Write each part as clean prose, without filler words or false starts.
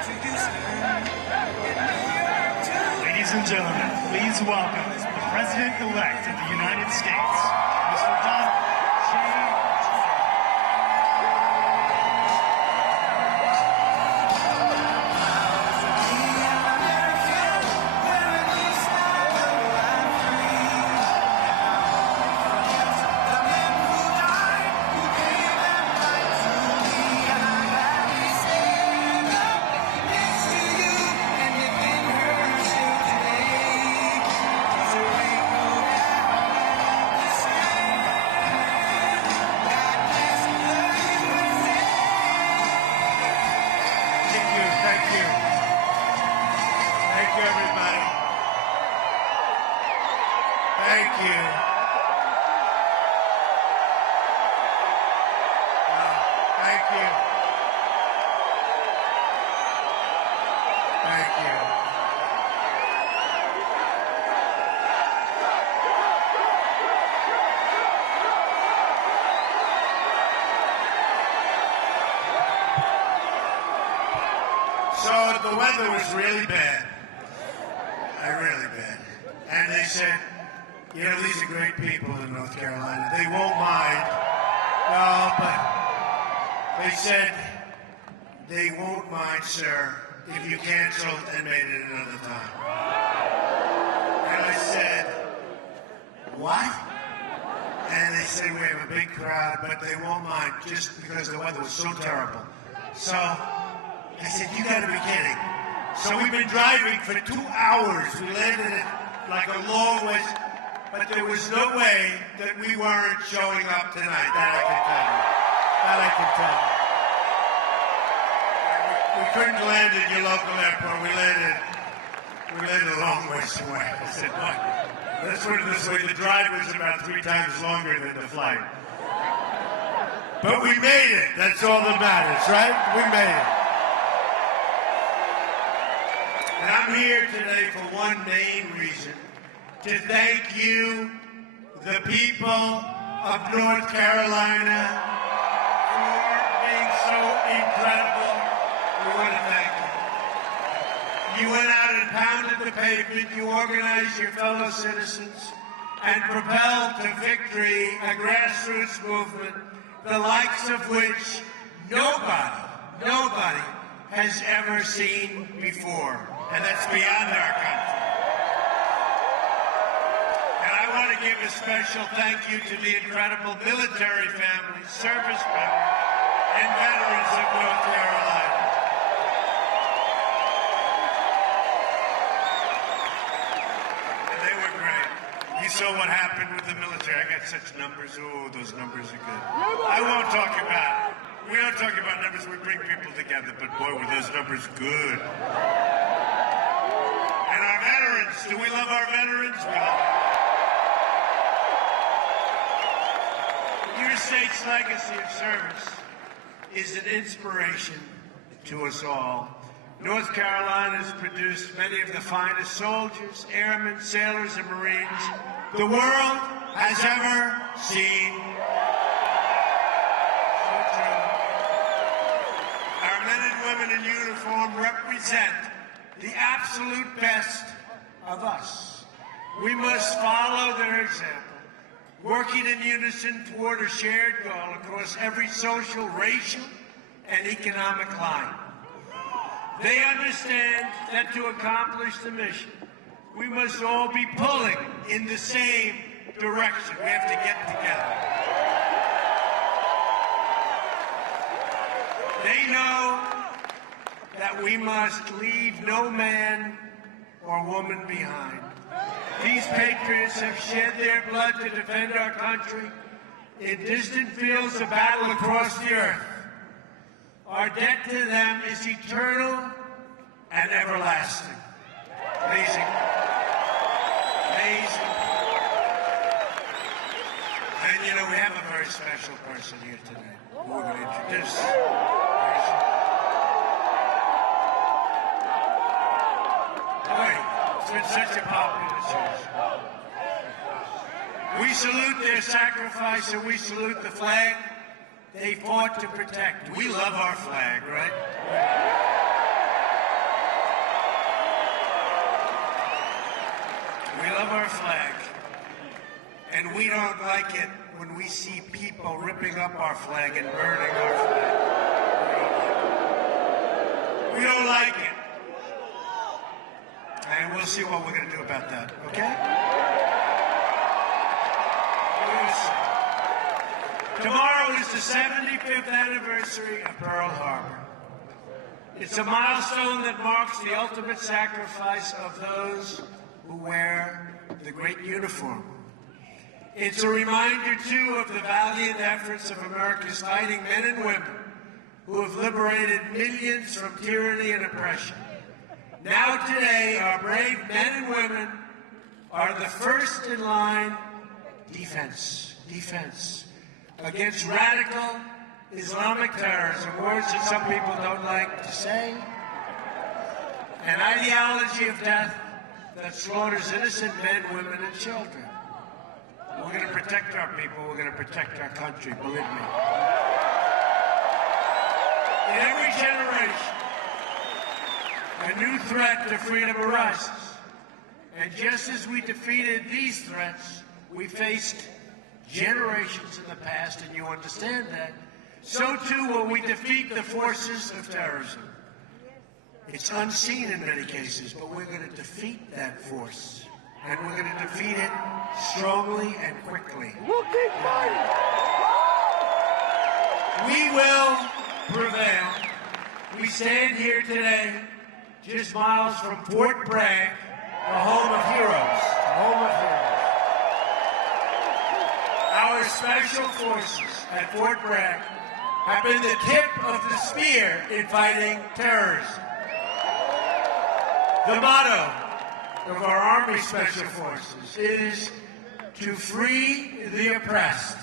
Ladies and gentlemen, please welcome the President-elect of the United States, Mr. Donald J. Trump. Thank you. Thank you. Thank you. So the weather was really bad. Really bad. And they said, you know, these are great people in North Carolina. They won't mind. No, but they said they won't mind, sir, if you canceled and made it another time. And I said, what? And they said, we have a big crowd, but they won't mind just because the weather was so terrible. So I said, you got to be kidding. So we've been driving for 2 hours. We landed at like a long ways. But there was no way that we weren't showing up tonight. That I can tell you. That I can tell you. We couldn't land at your local airport. We landed a long ways away. I said, look, let's put it this way. The drive was about 3 times longer than the flight. But we made it. That's all that matters, right? We made it. And I'm here today for one main reason. To thank you, the people of North Carolina, for being so incredible. We want to thank you. You went out and pounded the pavement. You organized your fellow citizens and propelled to victory a grassroots movement, the likes of which nobody has ever seen before. And that's beyond our country. I want to give a special thank you to the incredible military families, service members, and veterans of North Carolina. And they were great. You saw what happened with the military. I got such numbers. Oh, those numbers are good. I won't talk about it. We don't talk about numbers. We bring people together. But boy, were those numbers good. And our veterans. Do we love our veterans? We love them. Your state's legacy of service is an inspiration to us all. North Carolina has produced many of the finest soldiers, airmen, sailors, and Marines the world has ever seen. So true. Our men and women in uniform represent the absolute best of us. We must follow their example, working in unison toward a shared goal across every social, racial, and economic line. They understand that to accomplish the mission, we must all be pulling in the same direction. We have to get together. They know that we must leave no man or woman behind. These patriots have shed their blood to defend our country in distant fields of battle across the earth. Our debt to them is eternal and everlasting. Amazing. Amazing. And, you know, we have a very special person here today who we're going to introduce. Boy, it's been such a popular choice. We salute their sacrifice and we salute the flag they fought to protect. We love our flag, right? We love our flag. And we don't like it when we see people ripping up our flag and burning our flag. We don't like it. And we'll see what we're going to do about that, okay? Tomorrow is the 75th anniversary of Pearl Harbor. It's a milestone that marks the ultimate sacrifice of those who wear the great uniform. It's a reminder, too, of the valiant efforts of America's fighting men and women who have liberated millions from tyranny and oppression. Now today, our brave men and women are the first in line defense against radical Islamic terrorism, words that some people don't like to say, an ideology of death that slaughters innocent men, women, and children. We're going to protect our people. We're going to protect our country, believe me. In every generation, a new threat to freedom arises. And just as we defeated these threats, we faced generations in the past, and you understand that. So too will we defeat the forces of terrorism. It's unseen in many cases, but we're going to defeat that force. And we're going to defeat it strongly and quickly. We'll keep fighting! We will prevail. We stand here today just miles from Fort Bragg, the home of heroes. Our special forces at Fort Bragg have been the tip of the spear in fighting terrorism. The motto of our Army Special Forces is to free the oppressed.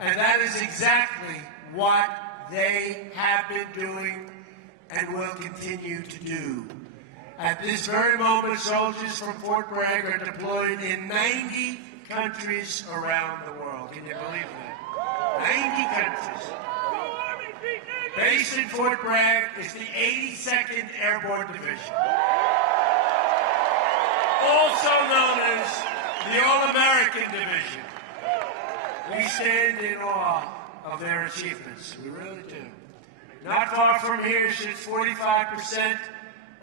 And that is exactly what they have been doing and will continue to do. At this very moment, soldiers from Fort Bragg are deployed in 90 countries around the world. Can you believe that? 90 countries. Based in Fort Bragg is the 82nd Airborne Division, also known as the All-American Division. We stand in awe of their achievements. We really do. Not far from here sits 45%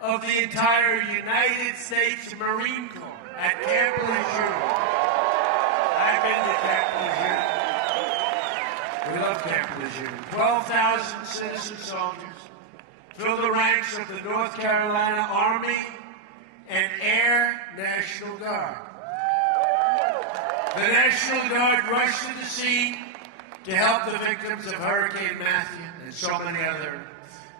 of the entire United States Marine Corps at Camp Lejeune. I've been to Camp Lejeune. We love Camp Lejeune. 12,000 citizen soldiers fill the ranks of the North Carolina Army and Air National Guard. The National Guard rushed to the scene to help the victims of Hurricane Matthew and so many other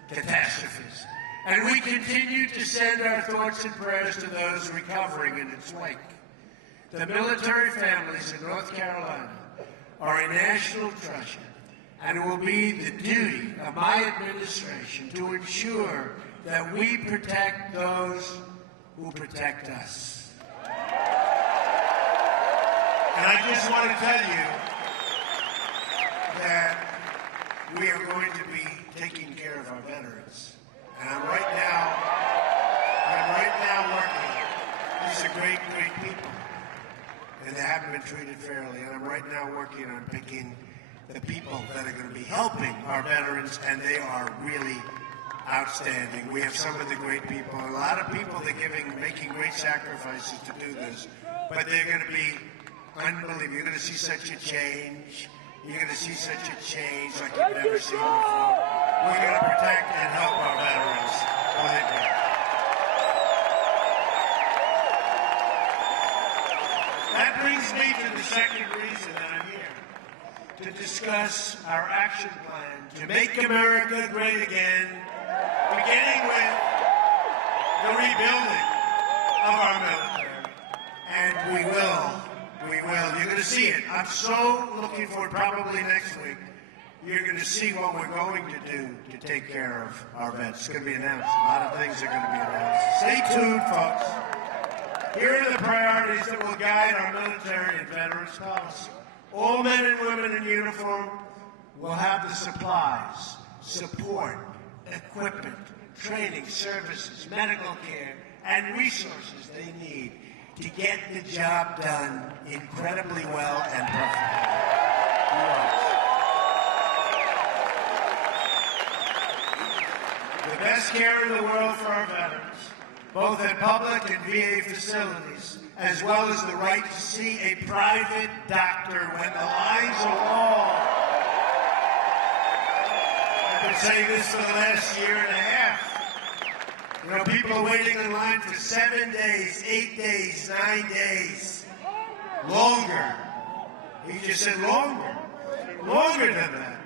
catastrophes. And we continue to send our thoughts and prayers to those recovering in its wake. The military families in North Carolina are a national treasure, and it will be the duty of my administration to ensure that we protect those who protect us. And I just want to tell you that we are going to be taking care of our veterans. And I'm right now working. These are great people. And they haven't been treated fairly. And I'm right now working on picking the people that are going to be helping our veterans, and they are really outstanding. We have some of the great people. A lot of people that are making great sacrifices to do this. But they're going to be unbelievable. You're going to see such a change. You're going to see such a change like you've never seen before. We're going to protect and help our veterans. Believe me. That brings me to the second reason that I'm here, to discuss our action plan to make America great again, beginning with the rebuilding of our military. And we will. You're going to see it. I'm so looking forward, probably next week, you're going to see what we're going to do to take care of our vets. It's going to be announced. A lot of things are going to be announced. Stay tuned, folks. Here are the priorities that will guide our military and veterans policy. All men and women in uniform will have the supplies, support, equipment, training, services, medical care, and resources they need to get the job done incredibly well and perfectly. He was. The best care in the world for our veterans, both at public and VA facilities, as well as the right to see a private doctor when the lines are long. I've been saying this for the last year and a half. You know, people are waiting in line for 7 days, 8 days, 9 days. Longer. He just said longer. Longer than that.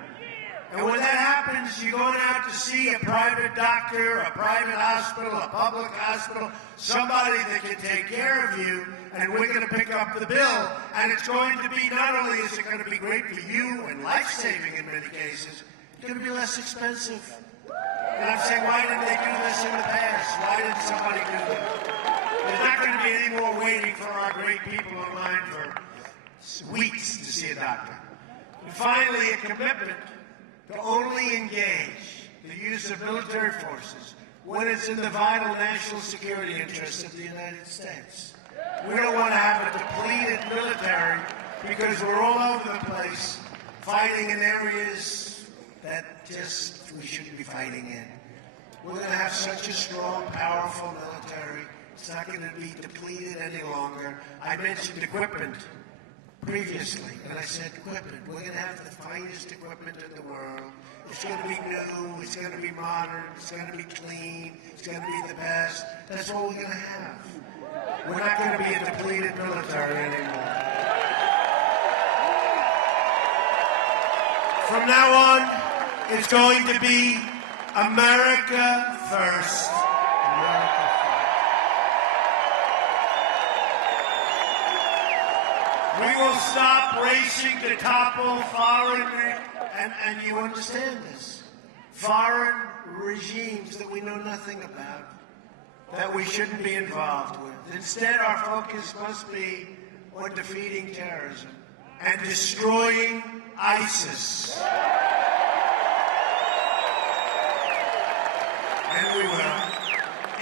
And when that happens, you're going out to see a private doctor, a private hospital, a public hospital, somebody that can take care of you, and we're going to pick up the bill. And it's going to be, not only is it going to be great for you and life-saving in many cases, it's going to be less expensive. And I'm saying, why didn't they do this in the past? Why didn't somebody do that? There's not going to be any more waiting for our great people in line for weeks to see a doctor. And finally, a commitment to only engage the use of military forces when it's in the vital national security interests of the United States. We don't want to have a depleted military because we're all over the place fighting in areas that just we shouldn't be fighting in. We're going to have such a strong, powerful military. It's not going to be depleted any longer. I mentioned equipment previously, and I said equipment. We're going to have the finest equipment in the world. It's going to be new. It's going to be modern. It's going to be clean. It's going to be the best. That's all we're going to have. We're not going to be a depleted military anymore. From now on, it's going to be America first. America first. We will stop racing to topple foreign, and you understand this, foreign regimes that we know nothing about, that we shouldn't be involved with. Instead, our focus must be on defeating terrorism and destroying ISIS. And we will.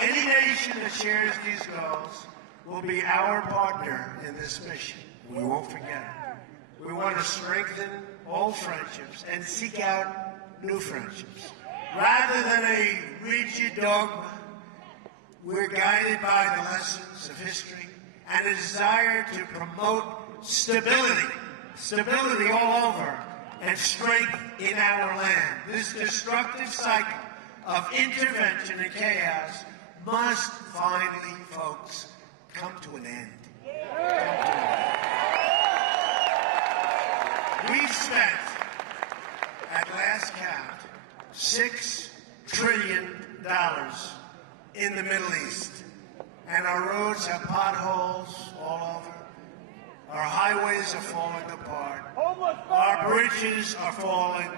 Any nation that shares these goals will be our partner in this mission. We won't forget it. We want to strengthen old friendships and seek out new friendships. Rather than a rigid dogma, we're guided by the lessons of history and a desire to promote stability all over, and strength in our land. This destructive cycle of intervention and chaos must finally, folks, come to an end. We spent, at last count, $6 trillion in the Middle East. And our roads have potholes all over. Our highways are falling apart. Our bridges are falling.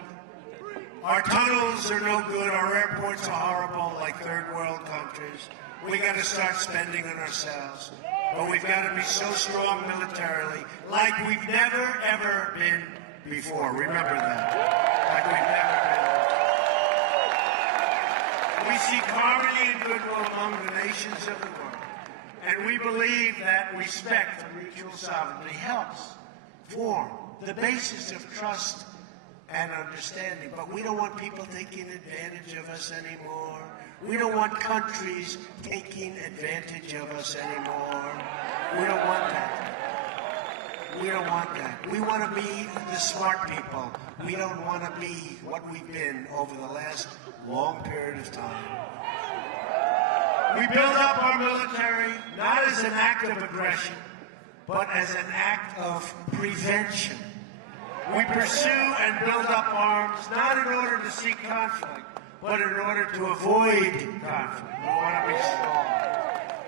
Our tunnels are no good. Our airports are horrible, like third world countries. We got to start spending on ourselves. But we've got to be so strong militarily, like we've never, ever been before. Remember that. Like we've never been. We seek harmony and goodwill among the nations of the world. And we believe that respect for mutual sovereignty helps form the basis of trust and understanding. But we don't want people taking advantage of us anymore. We don't want countries taking advantage of us anymore. We don't want that. We don't want that. We want to be the smart people. We don't want to be what we've been over the last long period of time. We build up our military not as an act of aggression, but as an act of prevention. We pursue and build up arms not in order to seek conflict, but in order to avoid conflict. We want to be strong.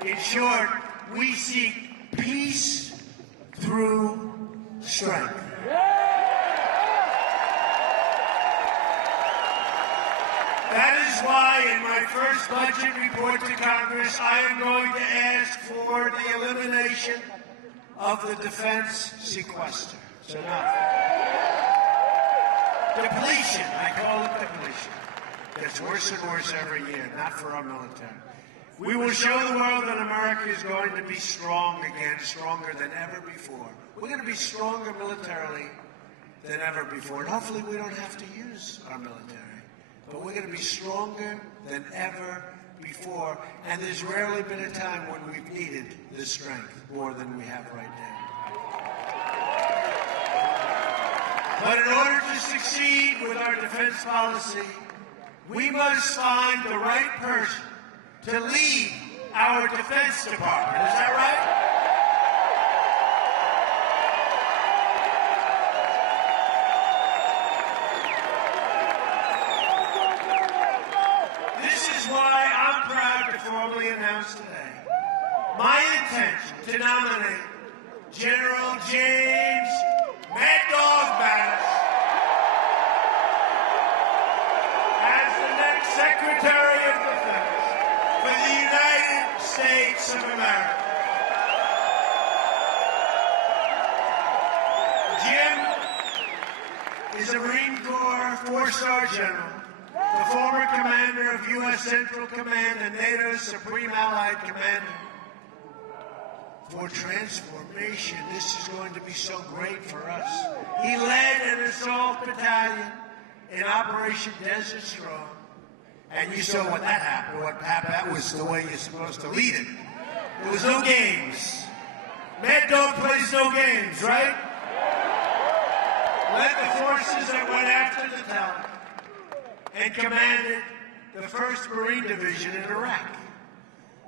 In short, we seek peace through strength. That is why in my first budget report to Congress, I am going to ask for the elimination of the defense sequester. It's enough. Depletion, I call it depletion. Gets worse and worse every year, not for our military. We will show the world that America is going to be strong again, stronger than ever before. We're going to be stronger militarily than ever before. And hopefully we don't have to use our military. But we're going to be stronger than ever before. And there's rarely been a time when we've needed this strength more than we have right now. But in order to succeed with our defense policy, we must find the right person to lead our Defense Department. Is that right? This is why I'm proud to formally announce today my intention to nominate General James Mad Dog Mattis as the next Secretary of Defense for the United States of America. Jim is a Marine Corps four-star general, the former commander of U.S. Central Command and NATO's Supreme Allied Commander. For transformation, this is going to be so great for us. He led an assault battalion in Operation Desert Storm. And you saw what that happened. That was the way you're supposed to lead it. There was no games. Mad Dog plays no games, right? Led the forces that went after the Taliban and commanded the 1st Marine Division in Iraq.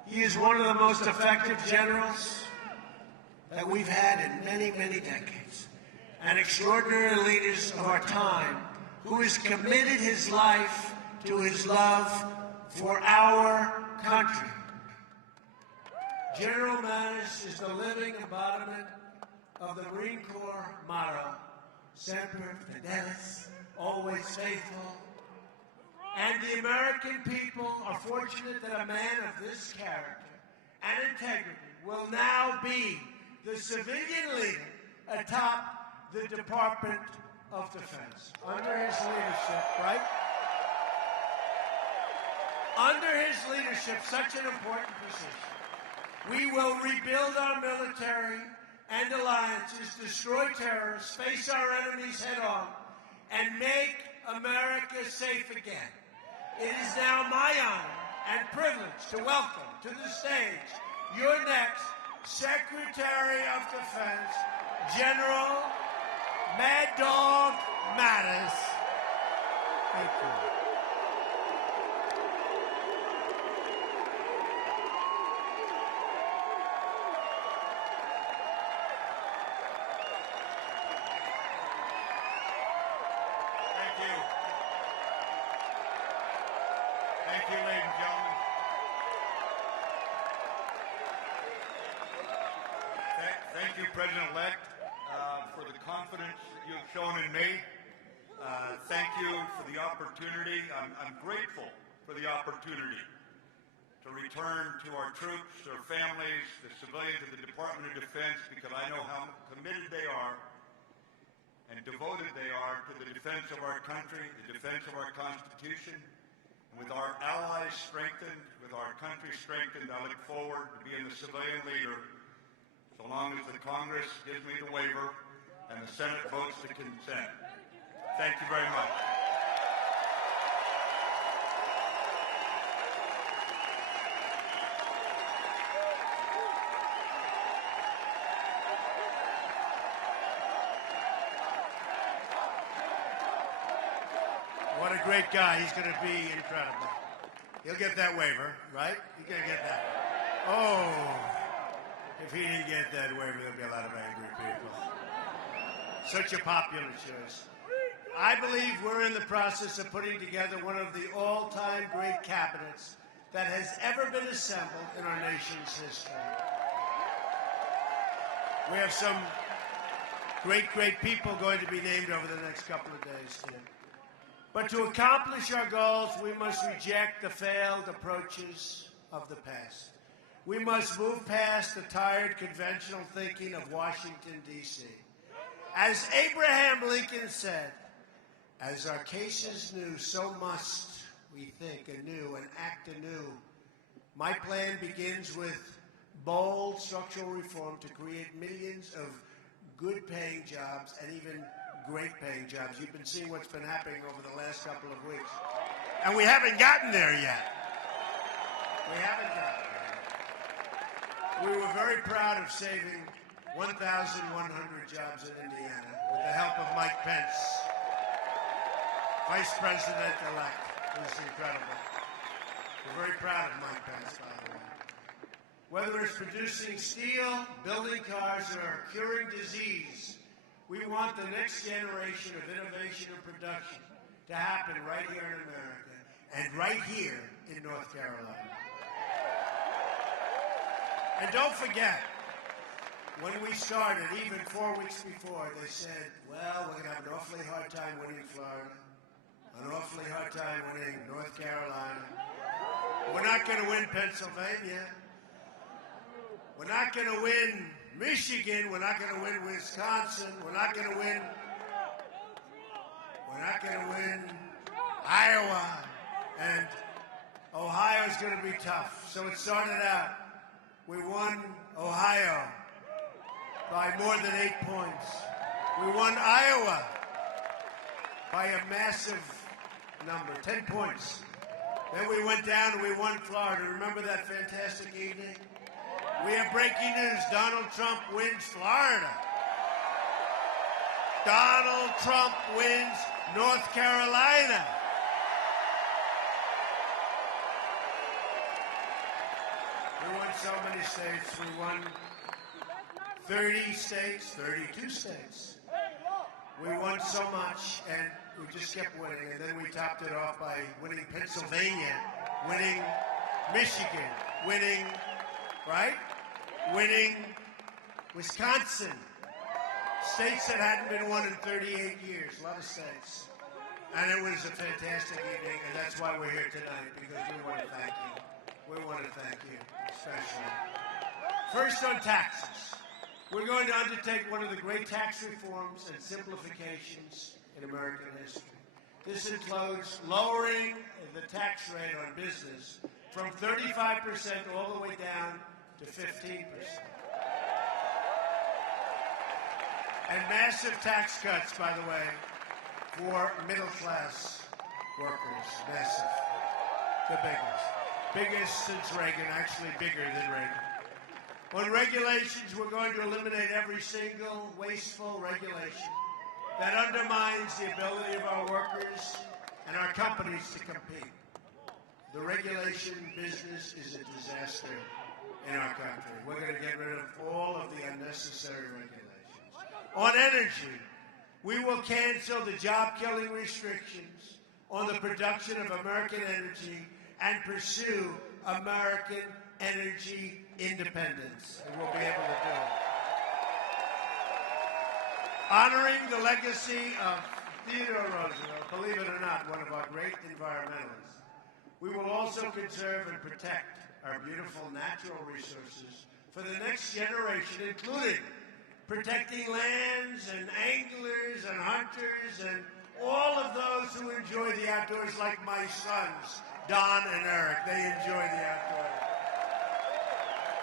He is one of the most effective generals that we've had in many, many decades. An extraordinary leader of our time who has committed his life to his love for our country. General Mattis is the living embodiment of the Marine Corps motto, Semper Fidelis, always faithful. And the American people are fortunate that a man of this character and integrity will now be the civilian leader atop the Department of Defense. Under his leadership, right? Under his leadership, such an important position, we will rebuild our military and alliances, destroy terrorists, face our enemies head on, and make America safe again. It is now my honor and privilege to welcome to the stage your next Secretary of Defense, General Mad Dog Mattis. Thank you. Thank you, ladies and gentlemen. Thank you, President-elect, for the confidence that you have shown in me. Thank you for the opportunity. I'm grateful for the opportunity to return to our troops, their families, the civilians of the Department of Defense, because I know how committed they are and devoted they are to the defense of our country, the defense of our Constitution. With our allies strengthened, with our country strengthened, I look forward to being the civilian leader so long as the Congress gives me the waiver and the Senate votes to consent. Thank you very much. What a great guy. He's going to be incredible. He'll get that waiver, right? He's going to get that. Oh, if he didn't get that waiver, there'll be a lot of angry people. Such a popular choice. I believe we're in the process of putting together one of the all-time great cabinets that has ever been assembled in our nation's history. We have some great, great people going to be named over the next couple of days, Tim. But to accomplish our goals, we must reject the failed approaches of the past. We must move past the tired conventional thinking of Washington, D.C. As Abraham Lincoln said, as our case is new, so must we think anew and act anew My plan begins with bold structural reform to create millions of good-paying jobs and even great-paying jobs. You've been seeing what's been happening over the last couple of weeks. And we haven't gotten there yet. We haven't gotten there. We were very proud of saving 1,100 jobs in Indiana with the help of Mike Pence, Vice President-elect. It was incredible. We're very proud of Mike Pence, by the way. Whether it's producing steel, building cars, or curing disease, we want the next generation of innovation and production to happen right here in America and right here in North Carolina. And don't forget, when we started, even 4 weeks before, they said, well, we're going to have an awfully hard time winning Florida, an awfully hard time winning North Carolina. We're not going to win Pennsylvania. We're not going to win Michigan. We're not going to win Wisconsin. We're not going to win Iowa. And Ohio's going to be tough. So it started out. We won Ohio by more than 8 points. We won Iowa by a massive number, 10 points. Then we went down and we won Florida. Remember that fantastic evening? We have breaking news. Donald Trump wins Florida. Donald Trump wins North Carolina. We won so many states. We won 30 states, 32 states. We won so much, and we just kept winning. And then we topped it off by winning Pennsylvania, winning Michigan, winning, right? Winning Wisconsin. States that hadn't been won in 38 years. A lot of states. And it was a fantastic evening, and that's why we're here tonight, because we want to thank you. We want to thank you, especially. First on taxes. We're going to undertake one of the great tax reforms and simplifications in American history. This includes lowering the tax rate on business from 35% all the way down to 15%. And massive tax cuts, by the way, for middle-class workers. Massive. The biggest. Biggest since Reagan, actually bigger than Reagan. On regulations, we're going to eliminate every single wasteful regulation that undermines the ability of our workers and our companies to compete. The regulation business is a disaster in our country. We're going to get rid of all of the unnecessary regulations. On energy, we will cancel the job-killing restrictions on the production of American energy and pursue American energy independence. And we'll be able to do it. Honoring the legacy of Theodore Roosevelt, believe it or not, one of our great environmentalists, we will also conserve and protect our beautiful natural resources for the next generation, including protecting lands and anglers and hunters and all of those who enjoy the outdoors, like my sons, Don and Eric. They enjoy the outdoors.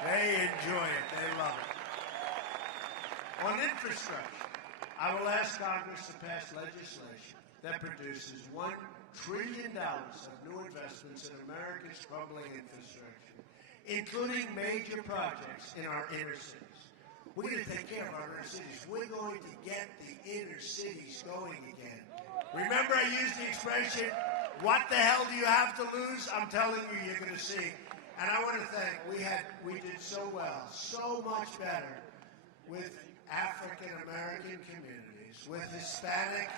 They enjoy it. They love it. On infrastructure, I will ask Congress to pass legislation that produces $1 trillion of new investments in America's crumbling infrastructure, including major projects in our inner cities. We're going to take care of our inner cities. We're going to get the inner cities going again. Remember I used the expression, what the hell do you have to lose? I'm telling you, you're going to see. And I want to thank, we did so well, so much better with African-American communities, with Hispanic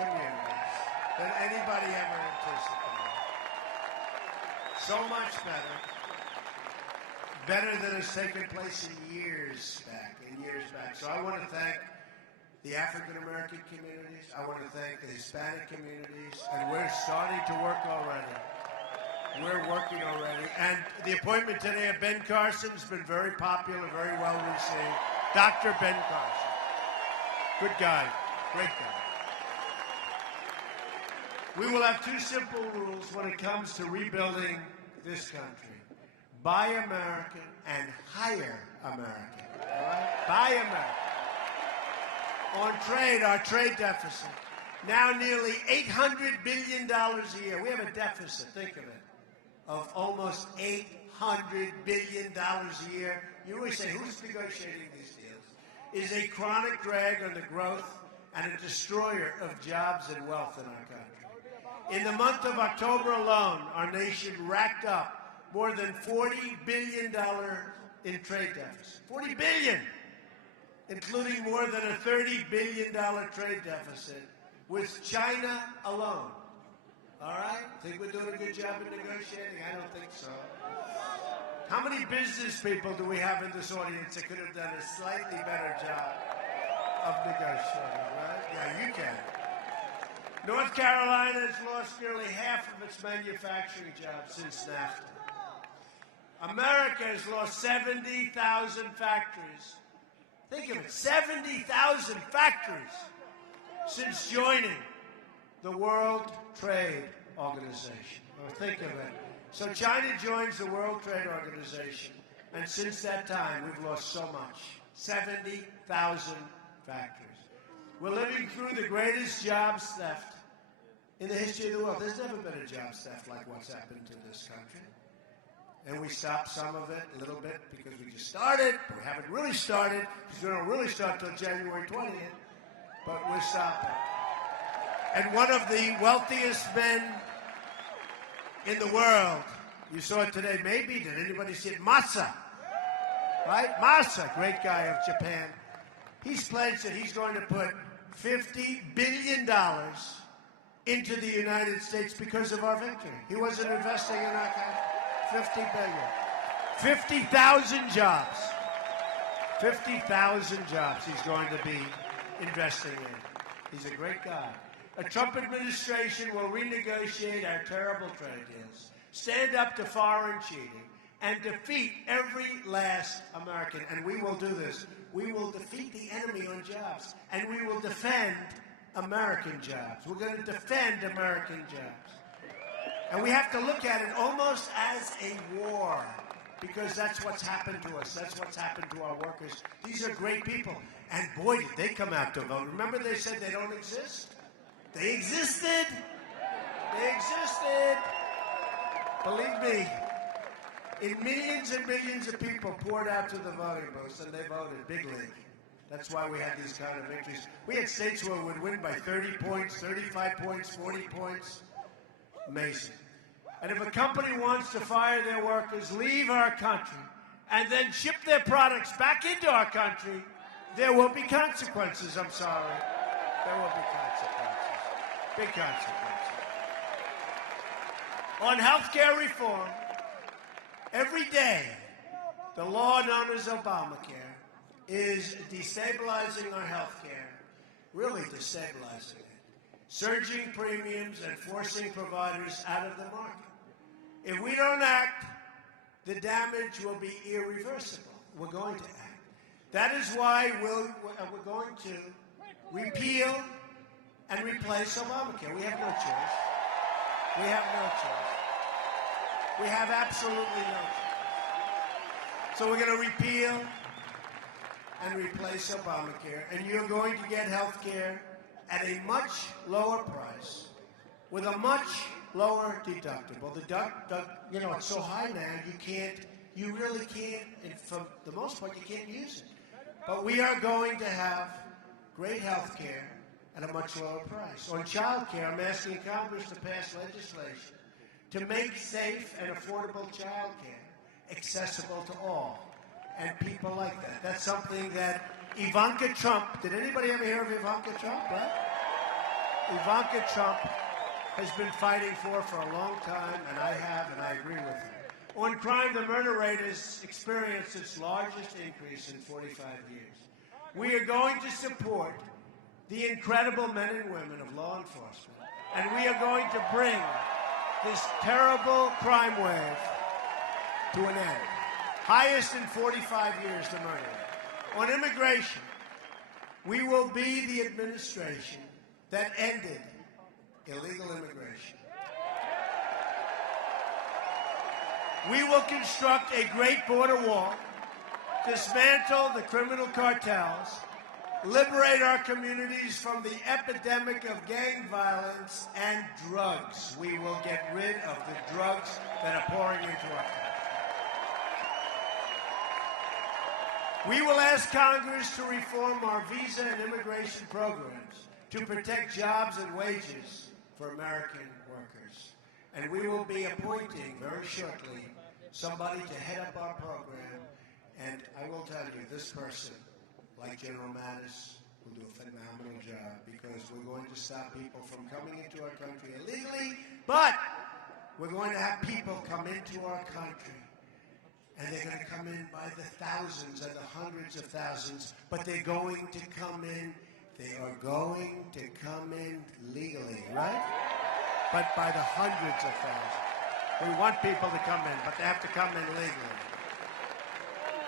communities than anybody ever anticipated. So much better. Better than has taken place in years back. So I want to thank the African-American communities. I want to thank the Hispanic communities. And we're starting to work already. We're working already. And the appointment today of Ben Carson has been very popular, very well received. Dr. Ben Carson. Good guy. Great guy. We will have two simple rules when it comes to rebuilding this country. buy American and hire American. All right? Buy American. On trade, our trade deficit, now nearly $800 billion a year. We have a deficit, think of it, of almost $800 billion a year. You always say, who's negotiating these deals? Is a chronic drag on the growth and a destroyer of jobs and wealth in our country. In the month of October alone, our nation racked up more than $40 billion in trade deficit. $40 billion, including more than a $30 billion trade deficit with China alone. All right? Think we're doing a good job in negotiating? I don't think so. How many business people do we have in this audience that could have done a slightly better job of negotiating, right? Yeah, you can. North Carolina has lost nearly half of its manufacturing jobs since NAFTA. America has lost 70,000 factories. Think of it, 70,000 factories since joining the World Trade Organization. Or think of it. So China joins the World Trade Organization, and since that time, we've lost so much. 70,000 factories. We're living through the greatest jobs theft in the history of the world. There's never been a jobs theft like what's happened to this country. And we stopped some of it a little bit because we just started, but we haven't really started because we don't really start till January 20th, but we're stopping. And one of the wealthiest men in the world, you saw it today, maybe, did anybody see it? Masa, right? Masa, great guy of Japan. He's pledged that he's going to put $50 billion into the United States because of our victory. He wasn't investing in our country. $50 billion. 50,000 jobs. 50,000 jobs he's going to be investing in. He's a great guy. A Trump administration will renegotiate our terrible trade deals, stand up to foreign cheating, and defeat every last American. And we will do this. We will defeat the enemy on jobs, and we will defend American jobs. We're going to defend American jobs. And we have to look at it almost as a war, because that's what's happened to us. That's what's happened to our workers. These are great people. And boy, did they come out to vote. Remember they said they don't exist? They existed. They existed. Believe me, in millions and millions of people poured out to the voting booths, and they voted big league. That's why we had these kind of victories. We had states where we would win by 30 points, 35 points, 40 points. Amazing. And if a company wants to fire their workers, leave our country, and then ship their products back into our country, there will be consequences. I'm sorry. There will be consequences. Big consequences. On health care reform, every day, the law known as Obamacare is destabilizing our health care, really destabilizing it, surging premiums and forcing providers out of the market. If we don't act, the damage will be irreversible. We're going to act. That is why we're going to repeal and replace Obamacare. We have no choice. We have no choice. We have absolutely no choice. So we're going to repeal and replace Obamacare, and you're going to get health care at a much lower price with a much lower deductible. It's so high now, you really can't, and for the most part, you can't use it. But we are going to have great health care at a much lower price. On child care, I'm asking Congress to pass legislation to make safe and affordable child care accessible to all, and people like that. That's something that Ivanka Trump, did anybody ever hear of Ivanka Trump, right? Ivanka Trump has been fighting for a long time, and I have, and I agree with her. On crime, the murder rate has experienced its largest increase in 45 years. We are going to support the incredible men and women of law enforcement, and we are going to bring this terrible crime wave to an end. Highest in 45 years, the murder rate. On immigration, we will be the administration that ended illegal immigration. We will construct a great border wall, dismantle the criminal cartels, liberate our communities from the epidemic of gang violence and drugs. We will get rid of the drugs that are pouring into our country. We will ask Congress to reform our visa and immigration programs to protect jobs and wages for American workers. And we will be appointing very shortly somebody to head up our program. And I will tell you, this person, like General Mattis, will do a phenomenal job because we're going to stop people from coming into our country illegally, but we're going to have people come into our country. And they're going to come in by the thousands and the hundreds of thousands, but they're going to come in, they are going to come in legally, right? But by the hundreds of thousands. We want people to come in, but they have to come in legally.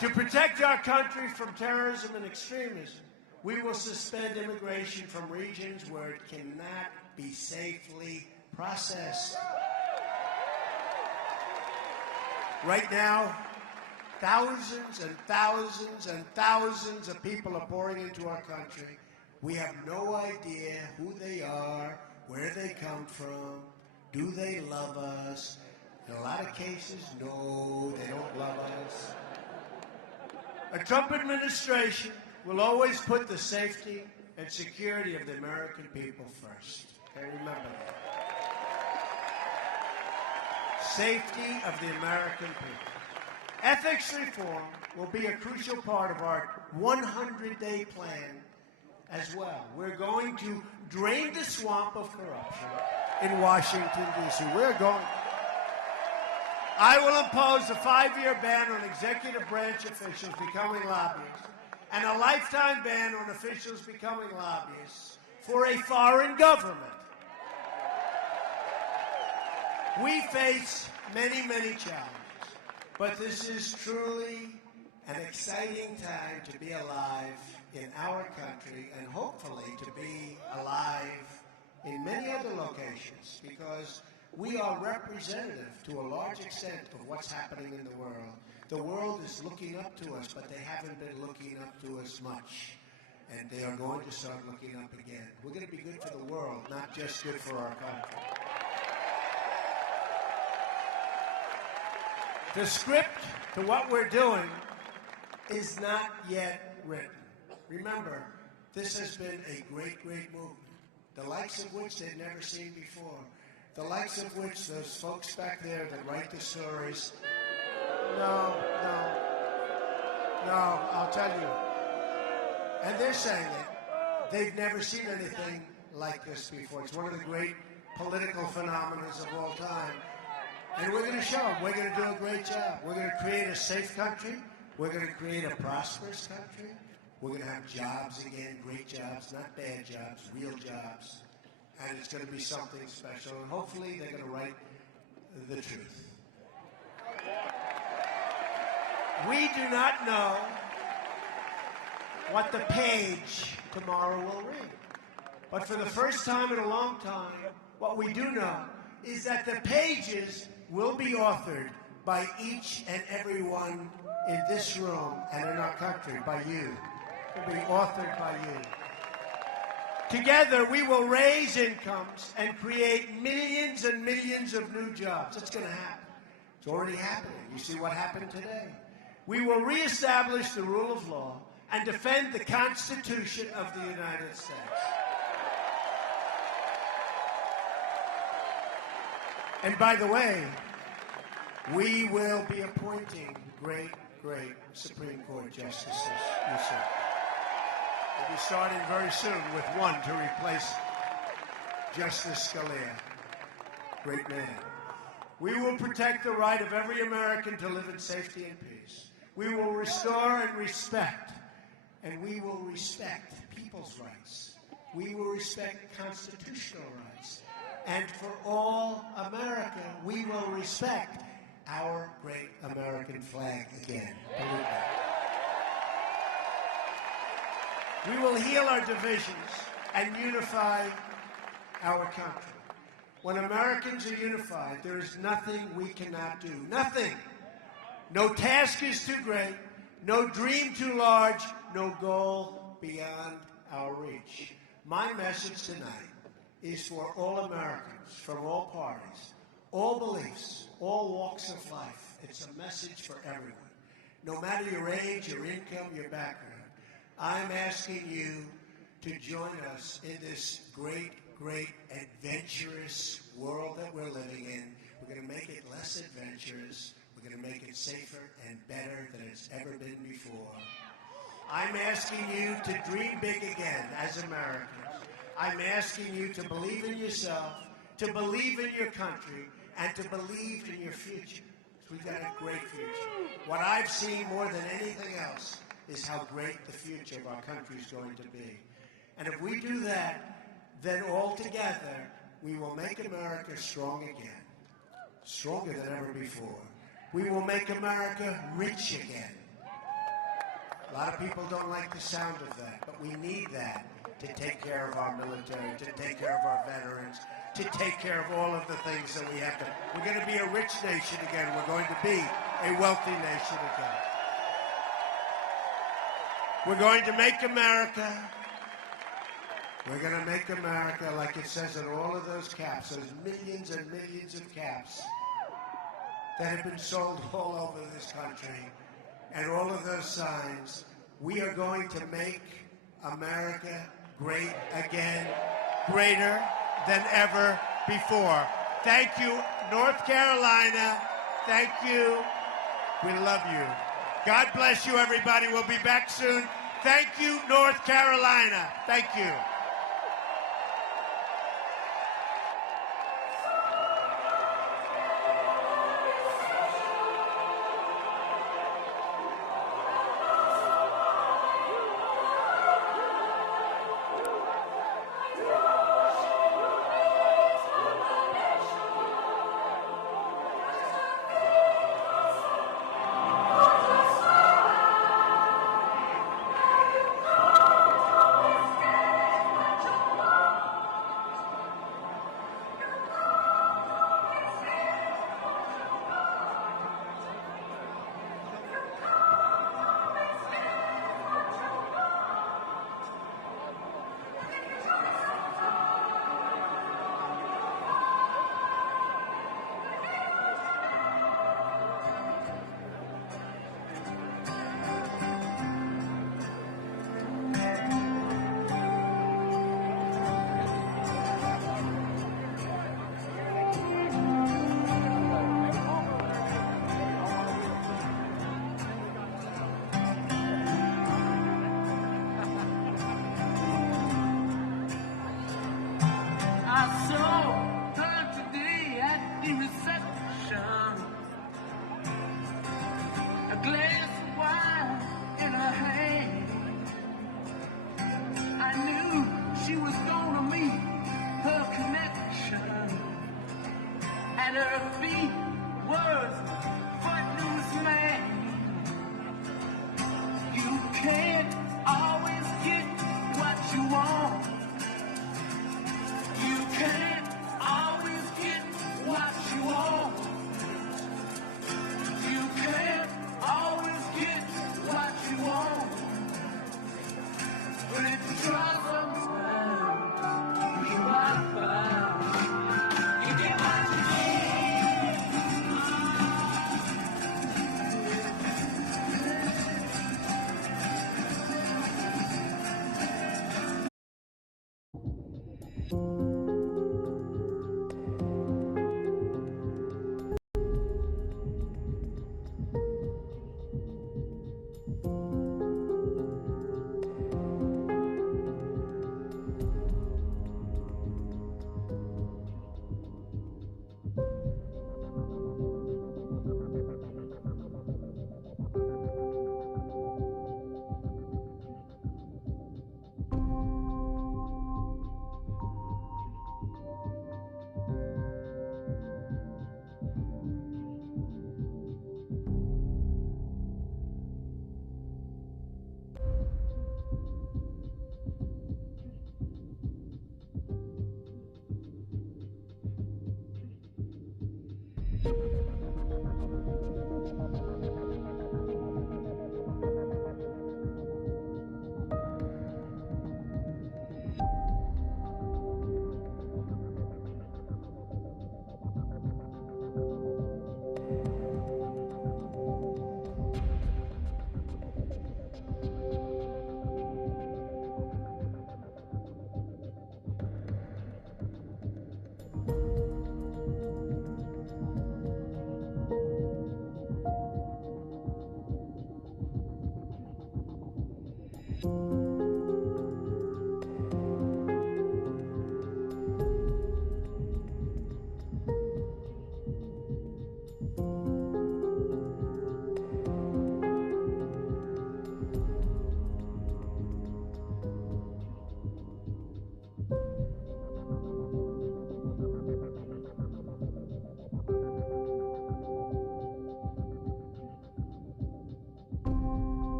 To protect our country from terrorism and extremism, we will suspend immigration from regions where it cannot be safely processed. Right now, thousands and thousands and thousands of people are pouring into our country. We have no idea who they are, where they come from, do they love us? In a lot of cases, no, they don't love us. A Trump administration will always put the safety and security of the American people first. Okay, remember that. Safety of the American people. Ethics reform will be a crucial part of our 100-day plan as well. We're going to drain the swamp of corruption in Washington, D.C. I will impose a 5-year ban on executive branch officials becoming lobbyists and a lifetime ban on officials becoming lobbyists for a foreign government. We face many, many challenges, but this is truly an exciting time to be alive in our country and hopefully to be alive in many other locations because we are representative to a large extent of what's happening in the world. The world is looking up to us, but they haven't been looking up to us much. And they are going to start looking up again. We're going to be good for the world, not just good for our country. The script to what we're doing is not yet written. Remember, this has been a great, great movement, the likes of which they've never seen before, the likes of which those folks back there that write the stories, no, I'll tell you. And they're saying it. They've never seen anything like this before. It's one of the great political phenomena of all time. And we're going to show them. We're going to do a great job. We're going to create a safe country. We're going to create a prosperous country. We're going to have jobs again, great jobs, not bad jobs, real jobs. And it's going to be something special. And hopefully they're going to write the truth. We do not know what the page tomorrow will read. But for the first time in a long time, what we do know is that the pages will be authored by each and every one in this room and in our country, by you. It will be authored by you. Together, we will raise incomes and create millions and millions of new jobs. It's going to happen. It's already happening. You see what happened today. We will reestablish the rule of law and defend the Constitution of the United States. And by the way, we will be appointing great, great Supreme Court justices. You see. We'll be starting very soon with one to replace Justice Scalia. Great man. We will protect the right of every American to live in safety and peace. We will restore and respect, and we will respect people's rights. We will respect constitutional rights. And for all America, we will respect our great American flag again. Believe me. We will heal our divisions and unify our country. When Americans are unified, there is nothing we cannot do. Nothing. No task is too great, no dream too large, no goal beyond our reach. My message tonight is for all Americans from all parties, all beliefs, all walks of life. It's a message for everyone. No matter your age, your income, your background, I'm asking you to join us in this great, great adventurous world that we're living in. We're going to make it less adventurous. We're going to make it safer and better than it's ever been before. I'm asking you to dream big again as Americans. I'm asking you to believe in yourself, to believe in your country, and to believe in your future. We've got a great future. What I've seen more than anything else is how great the future of our country is going to be. And if we do that, then all together, we will make America strong again, stronger than ever before. We will make America rich again. A lot of people don't like the sound of that, but we need that to take care of our military, to take care of our veterans, to take care of all of the things that we have to. We're going to be a rich nation again. We're going to be a wealthy nation again. We're going to make America. We're going to make America, like it says on all of those caps, those millions and millions of caps that have been sold all over this country, and all of those signs. We are going to make America great again, greater than ever before. Thank you, North Carolina. Thank you. We love you. God bless you, everybody. We'll be back soon. Thank you, North Carolina. Thank you.